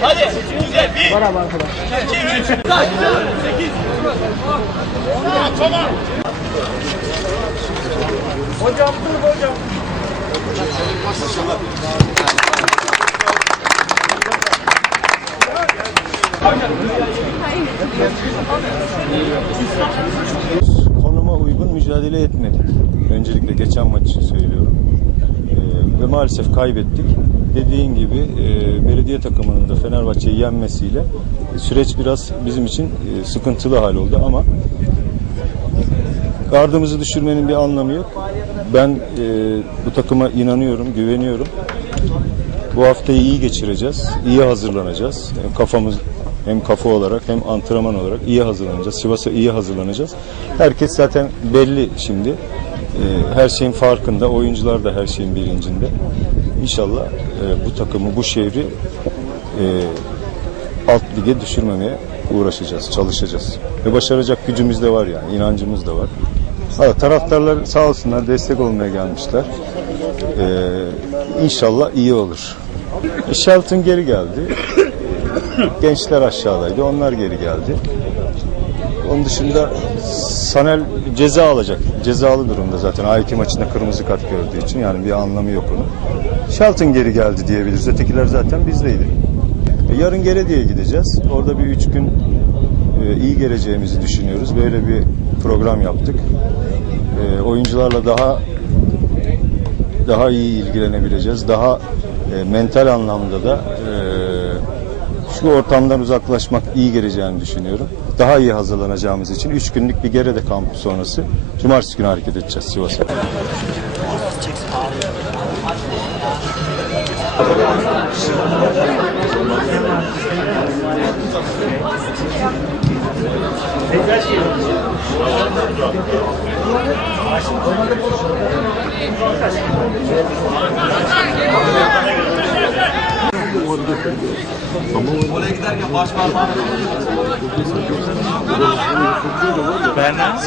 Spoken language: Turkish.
Hadi. Güzel. Bir. Var abi arkada. Tamam. Hocam dur hocam. Konuma uygun mücadele etmedik. Öncelikle geçen maç için söylüyorum. Ee, ve maalesef kaybettik. Dediğin gibi e, belediye takımının da Fenerbahçe'yi yenmesiyle süreç biraz bizim için e, sıkıntılı hal oldu ama gardımızı düşürmenin bir anlamı yok. Ben e, bu takıma inanıyorum, güveniyorum. Bu haftayı iyi geçireceğiz, iyi hazırlanacağız. Hem kafamız hem kafa olarak hem antrenman olarak iyi hazırlanacağız. Sivas'a iyi hazırlanacağız. Herkes zaten belli şimdi. Ee, Her şeyin farkında, oyuncular da her şeyin bilincinde. İnşallah e, bu takımı, bu şehri e, alt lige düşürmemeye uğraşacağız, çalışacağız. Ve başaracak gücümüz de var yani, inancımız da var. Ha, taraftarlar sağ olsunlar destek olmaya gelmişler. Ee, inşallah iyi olur. E, Shelton geri geldi. Gençler aşağıdaydı. Onlar geri geldi. Onun dışında Sanel ceza alacak. Cezalı durumda zaten. A2 maçında kırmızı kart gördüğü için. Yani bir anlamı yok onun. Shelton geri geldi diyebiliriz. Ötekiler zaten bizdeydi. E, Yarın Gerediye'ye gideceğiz. Orada bir üç gün e, iyi geleceğimizi düşünüyoruz. Böyle bir program yaptık. E, oyuncularla daha daha iyi ilgilenebileceğiz. Daha e, mental anlamda da e, şu ortamdan uzaklaşmak iyi geleceğini düşünüyorum. Daha iyi hazırlanacağımız için 3 günlük bir Gerede kampı sonrası Cumartesi günü hareket edeceğiz Sivas'a. Oraya giderken baş parmağını Berna.